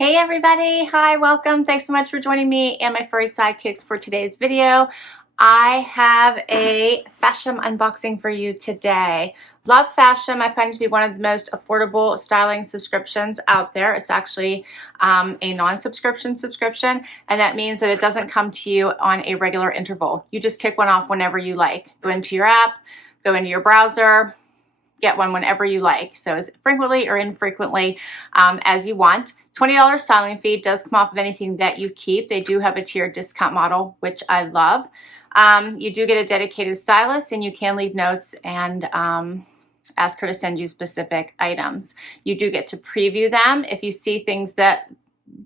Hey everybody, hi, welcome. Thanks so much for joining me and my furry sidekicks for today's video. I have a Fashom unboxing for you today. Love Fashom. I find it to be one of the most affordable styling subscriptions out there. It's actually a non-subscription subscription, and that means that it doesn't come to you on a regular interval. You just kick one off whenever you like. Go into your app, go into your browser, get one whenever you like. So as frequently or infrequently as you want. $20 styling fee does come off of anything that you keep. They do have a tiered discount model, which I love. You do get a dedicated stylist, and you can leave notes and ask her to send you specific items. You do get to preview them. If you see things that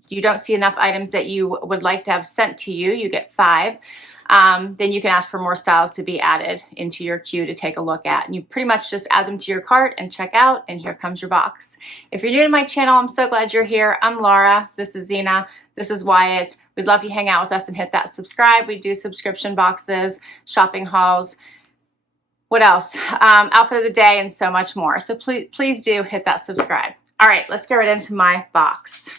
you don't see enough items that you would like to have sent to you, you get 5. Then you can ask for more styles to be added into your queue to take a look at. And you pretty much just add them to your cart and check out, and here comes your box. If you're new to my channel, I'm so glad you're here. I'm Laura. This is Zena. This is Wyatt. We'd love you to hang out with us and hit that subscribe. We do subscription boxes, shopping hauls, what else? Outfit of the day, and so much more. So please do hit that subscribe. All right, let's get right into my box.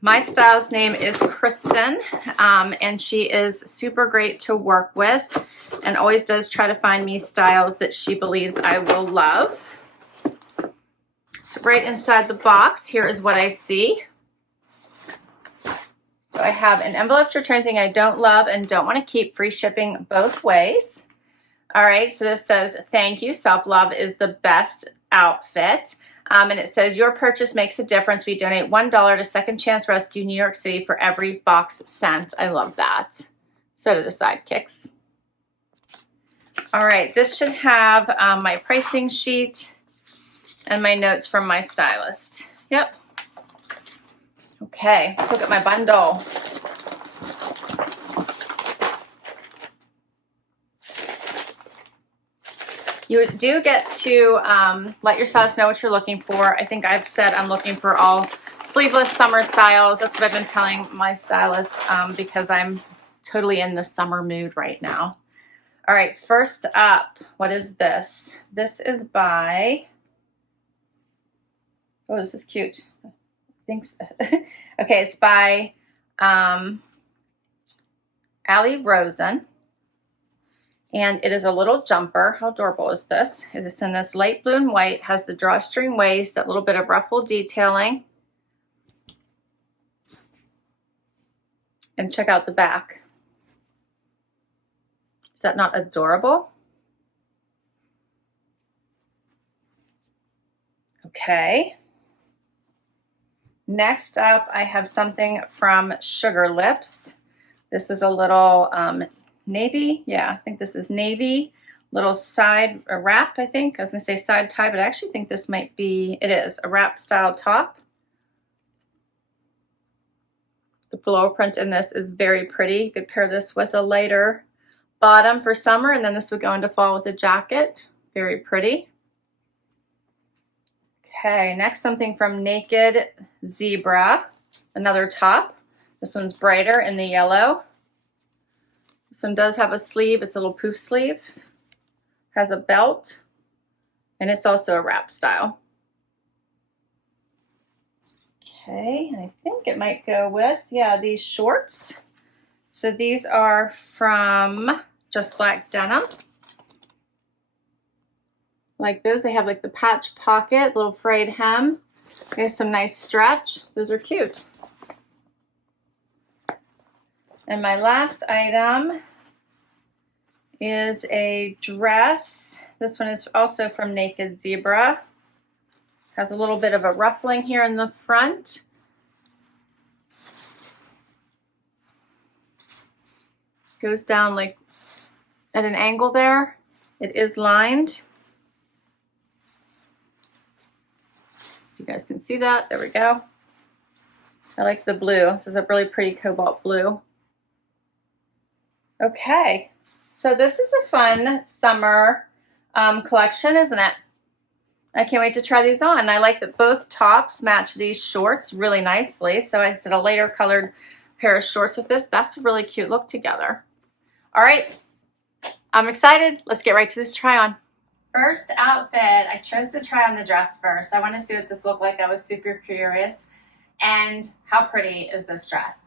My stylist name is Kristen, and she is super great to work with and always does try to find me styles that she believes I will love. So right inside the box, here is what I see. So I have an envelope to return anything I don't love and don't want to keep, free shipping both ways. All right, so this says, thank you, self-love is the best outfit. And it says, your purchase makes a difference. We donate $1 to Second Chance Rescue New York City for every box sent. I love that. So do the sidekicks. All right, this should have my pricing sheet and my notes from my stylist. Yep. Okay, let's look at my bundle. You do get to let your stylist know what you're looking for. I think I've said I'm looking for all sleeveless summer styles. That's what I've been telling my stylist because I'm totally in the summer mood right now. All right, first up, what is this? This is by, oh, this is cute. I think so. Okay, it's by Allie Rosen. And it is a little jumper. How adorable is this? It is in this light blue and white, has the drawstring waist, that little bit of ruffled detailing. And check out the back. Is that not adorable? Okay. Next up, I have something from SugarLips. This is a little navy, yeah, I think this is navy, little side wrap. I think I was gonna say side tie, but I actually think this might be, it is a wrap style top. The floral print in this is very pretty. You could pair this with a lighter bottom for summer, and then this would go into fall with a jacket. Very pretty. Okay, next something from Naked Zebra, another top. This one's brighter in the yellow. This one does have a sleeve. It's a little poof sleeve. Has a belt. And it's also a wrap style. Okay, and I think it might go with, yeah, these shorts. So these are from Just Black Denim. Like those, they have like the patch pocket, little frayed hem. There's some nice stretch. Those are cute. And my last item is a dress. This one is also from Naked Zebra. Has a little bit of a ruffling here in the front. Goes down like at an angle there. It is lined. You guys can see that. There we go. I like the blue. This is a really pretty cobalt blue. Okay, so this is a fun summer collection, isn't it? I can't wait to try these on. I like that both tops match these shorts really nicely. So I did a lighter colored pair of shorts with this. That's a really cute look together. All right, I'm excited. Let's get right to this try on. First outfit, I chose to try on the dress first. I want to see what this looked like. I was super curious. And how pretty is this dress?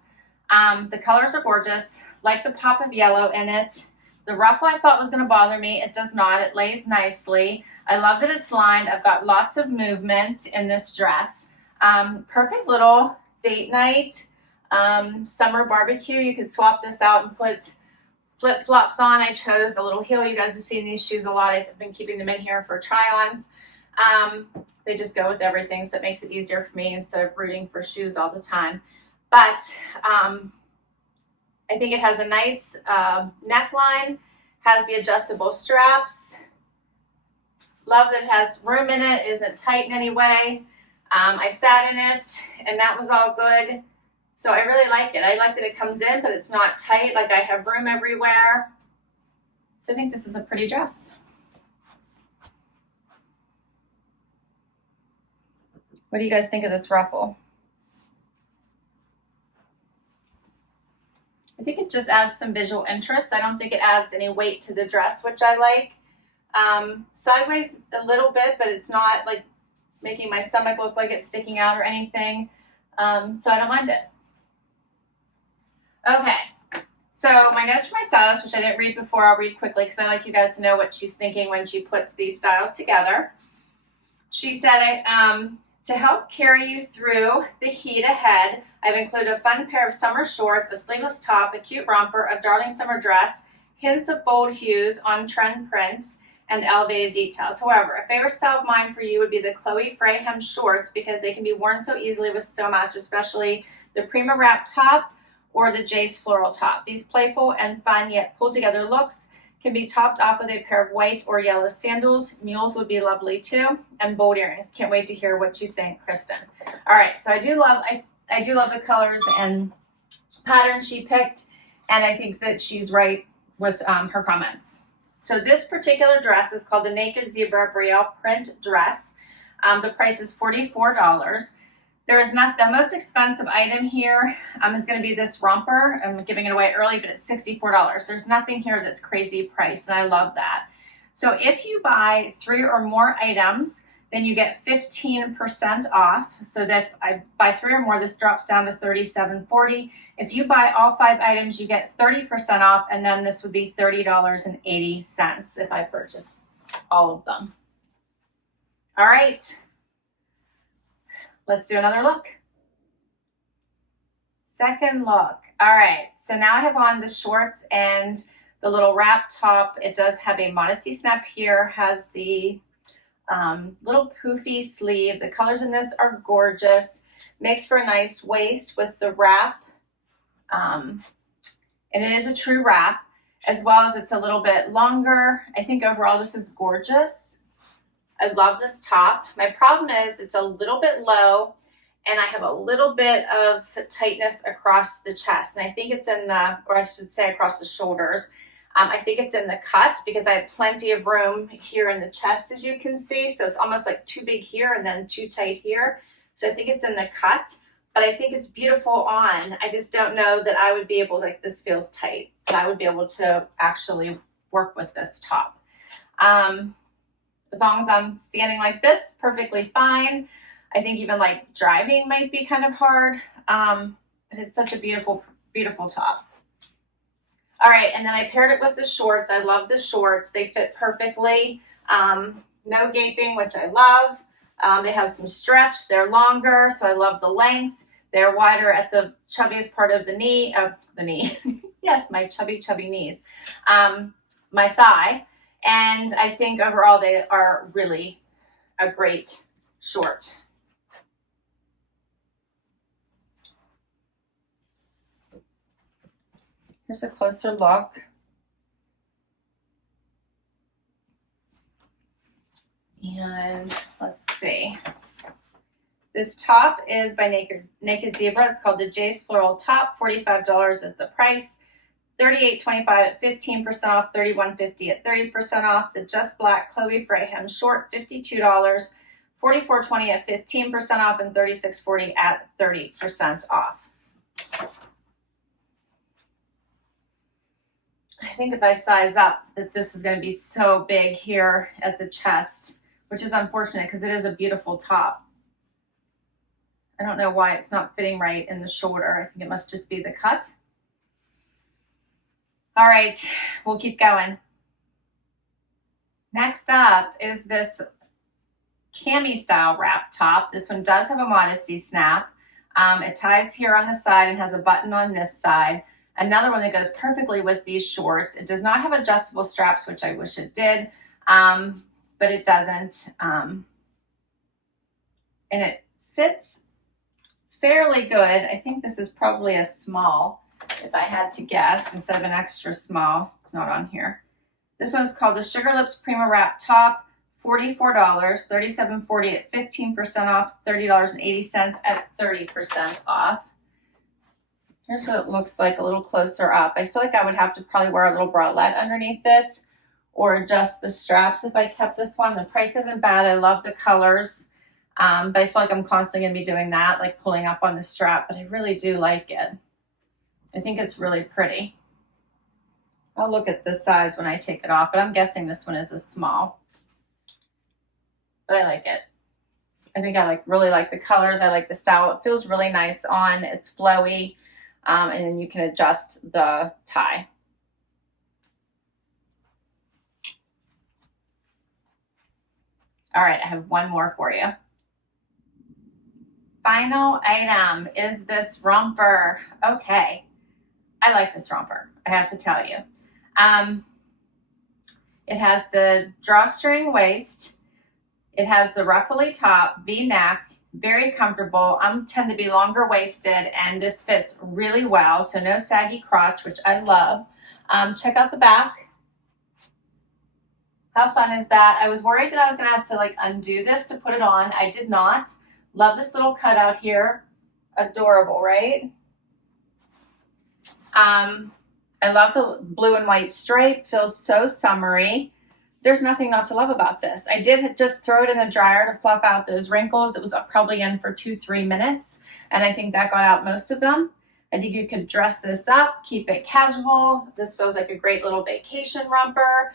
The colors are gorgeous, like the pop of yellow in it. The ruffle I thought was going to bother me. It does not. It lays nicely. I love that it's lined. I've got lots of movement in this dress. Perfect little date night, summer barbecue. You could swap this out and put flip-flops on. I chose a little heel. You guys have seen these shoes a lot. I've been keeping them in here for try-ons. They just go with everything, so it makes it easier for me instead of rooting for shoes all the time. But I think it has a nice neckline, has the adjustable straps. Love that it has room in it, isn't tight in any way. I sat in it, and that was all good. So I really like it. I like that it comes in, but it's not tight. Like, I have room everywhere. So I think this is a pretty dress. What do you guys think of this ruffle? I think it just adds some visual interest. I don't think it adds any weight to the dress, which I like. Sideways a little bit, but it's not like making my stomach look like it's sticking out or anything. So I don't mind it. Okay, so my notes from my stylist, which I didn't read before, I'll read quickly because I like you guys to know what she's thinking when she puts these styles together. She said, to help carry you through the heat ahead, I've included a fun pair of summer shorts, a sleeveless top, a cute romper, a darling summer dress, hints of bold hues on trend prints, and elevated details. However, a favorite style of mine for you would be the Chloe Frey hem shorts because they can be worn so easily with so much, especially the Prima wrap top or the Jace floral top. These playful and fun yet pulled together looks can be topped off with a pair of white or yellow sandals. Mules would be lovely too, and bold earrings. Can't wait to hear what you think, Kristen. All right, so I do love the colors and patterns she picked, and I think that she's right with her comments. So this particular dress is called the Naked Zebra Brielle print dress. The price is $44. There is not the most expensive item here is going to be this romper. I'm giving it away early, but it's $64. There's nothing here that's crazy priced, and I love that. So if you buy 3 or more items, then you get 15% off. So that if I buy 3 or more, this drops down to $37.40. If you buy all 5 items, you get 30% off, and then this would be $30.80 if I purchase all of them. All right. Let's do another look. Second look. All right, so now I have on the shorts and the little wrap top. It does have a modesty snap here, has the little poofy sleeve. The colors in this are gorgeous. Makes for a nice waist with the wrap. And it is a true wrap, as well as it's a little bit longer. I think overall this is gorgeous. I love this top. My problem is it's a little bit low and I have a little bit of tightness across the chest. And I think it's in the, or I should say across the shoulders. I think it's in the cut because I have plenty of room here in the chest, as you can see. So it's almost like too big here and then too tight here. So I think it's in the cut, but I think it's beautiful on. I just don't know that I would be able, like this feels tight, that I would be able to actually work with this top. As long as I'm standing like this, perfectly fine. I think even like driving might be kind of hard, but it's such a beautiful, beautiful top. All right, and then I paired it with the shorts. I love the shorts. They fit perfectly. No gaping, which I love. They have some stretch. They're longer, so I love the length. They're wider at the chubbiest part of the knee. Yes, my chubby knees. My thigh. And I think overall they are really a great short. Here's a closer look. And let's see. This top is by Naked Zebra. It's called the Jace Floral Top. $45 is the price. $38.25 at 15% off, $31.50 at 30% off. The Just Black Chloe Frey hem short, $52, $44.20 at 15% off, and $36.40 at 30% off. I think if I size up that this is going to be so big here at the chest, which is unfortunate because it is a beautiful top. I don't know why it's not fitting right in the shoulder. I think it must just be the cut. All right, we'll keep going. Next up is this cami style wrap top. This one does have a modesty snap. It ties here on the side and has a button on this side. Another one that goes perfectly with these shorts. It does not have adjustable straps, which I wish it did, but it doesn't. And it fits fairly good. I think this is probably a small, if I had to guess, instead of an extra small. It's not on here. This one's called the SugarLips Prima Wrap Top. $44, $37.40 at 15% off, $30.80 at 30% off. Here's what it looks like a little closer up. I feel like I would have to probably wear a little bralette underneath it or adjust the straps if I kept this one. The price isn't bad. I love the colors, but I feel like I'm constantly going to be doing that, like pulling up on the strap, but I really do like it. I think it's really pretty. I'll look at the size when I take it off, but I'm guessing this one is a small. But I like it. I think I really like the colors. I like the style. It feels really nice on. It's flowy, and then you can adjust the tie. All right, I have one more for you. Final item is this romper. Okay, I like this romper, I have to tell you. It has the drawstring waist. It has the ruffly top, V-neck, very comfortable. I tend to be longer waisted, and this fits really well, so no saggy crotch, which I love. Check out the back. How fun is that? I was worried that I was gonna have to like undo this to put it on. I did not. Love this little cutout here. Adorable, right? I love the blue and white stripe. Feels so summery. There's nothing not to love about this. I did just throw it in the dryer to fluff out those wrinkles. It was probably in for 2-3 minutes, and I think that got out most of them. I think you could dress this up, keep it casual. This feels like a great little vacation romper,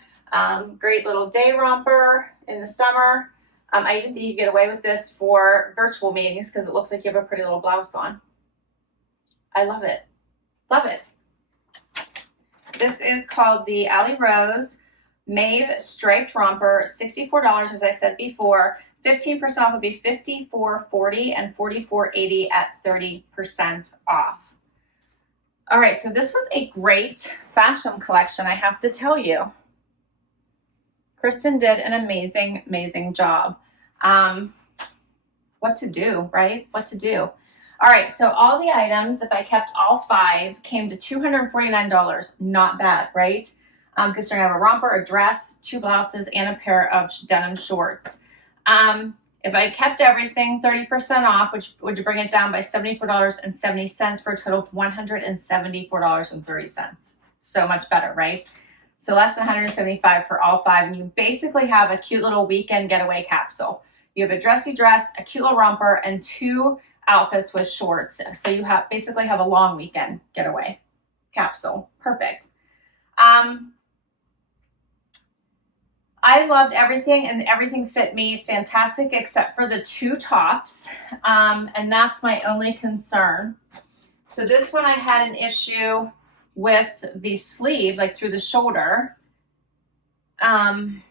great little day romper in the summer. I even think you get away with this for virtual meetings because it looks like you have a pretty little blouse on. I love it. Love it. This is called the Allie Rose Maeve striped romper, $64 as I said before. 15% off would be $54.40 and $44.80 at 30% off. All right, so this was a great Fashom collection, I have to tell you. Kristen did an amazing, amazing job. What to do, right? What to do. All right, so all the items, if I kept all 5, came to $249. Not bad, right? Considering I have a romper, a dress, 2 blouses, and a pair of denim shorts. If I kept everything 30% off, which would bring it down by $74.70 for a total of $174.30. So much better, right? So less than $175 for all 5, and you basically have a cute little weekend getaway capsule. You have a dressy dress, a cute little romper, and 2 outfits with shorts. So you basically have a long weekend getaway capsule. Perfect. I loved everything, and everything fit me fantastic except for the 2 tops, and that's my only concern. So this one I had an issue with the sleeve, like through the shoulder, and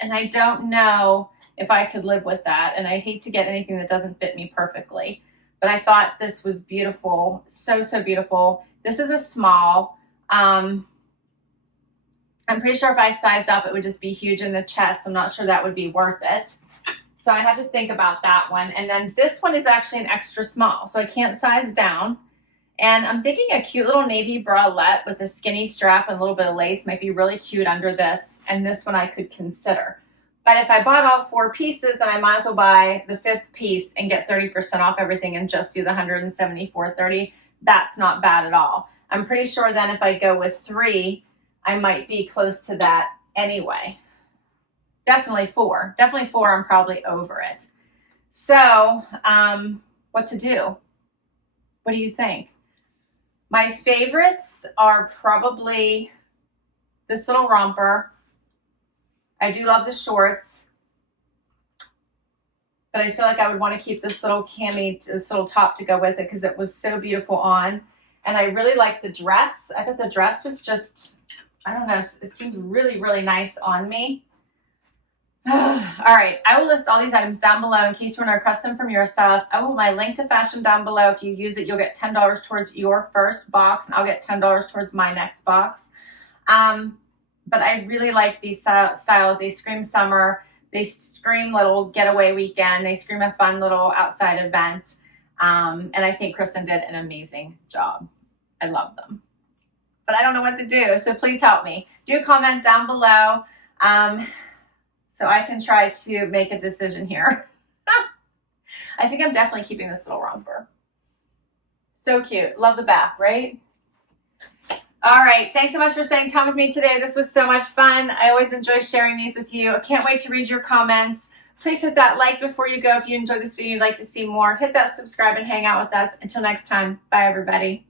I don't know if I could live with that, and I hate to get anything that doesn't fit me perfectly, but I thought this was beautiful. So, so beautiful. This is a small. I'm pretty sure if I sized up, it would just be huge in the chest. I'm not sure that would be worth it. So I had to think about that one. And then this one is actually an extra small, so I can't size down. And I'm thinking a cute little navy bralette with a skinny strap and a little bit of lace might be really cute under this. And this one I could consider. But if I bought all 4 pieces, then I might as well buy the 5th piece and get 30% off everything and just do the $174.30. That's not bad at all. I'm pretty sure then if I go with 3, I might be close to that anyway. Definitely 4. Definitely 4, I'm probably over it. So, what to do? What do you think? My favorites are probably this little romper. I do love the shorts, but I feel like I would want to keep this little cami, this little top to go with it because it was so beautiful on. And I really like the dress. I thought the dress was just, I don't know, it seemed really, really nice on me. All right, I will list all these items down below in case you want to request them from your stylist. I will put my link to Fashom down below. If you use it, you'll get $10 towards your first box, and I'll get $10 towards my next box. But I really like these styles. They scream summer. They scream little getaway weekend. They scream a fun little outside event. And I think Kristen did an amazing job. I love them. But I don't know what to do, so please help me. Do comment down below. So I can try to make a decision here. I think I'm definitely keeping this little romper. So cute. Love the back, right? All right. Thanks so much for spending time with me today. This was so much fun. I always enjoy sharing these with you. I can't wait to read your comments. Please hit that like before you go if you enjoyed this video and you'd like to see more. Hit that subscribe and hang out with us. Until next time. Bye, everybody.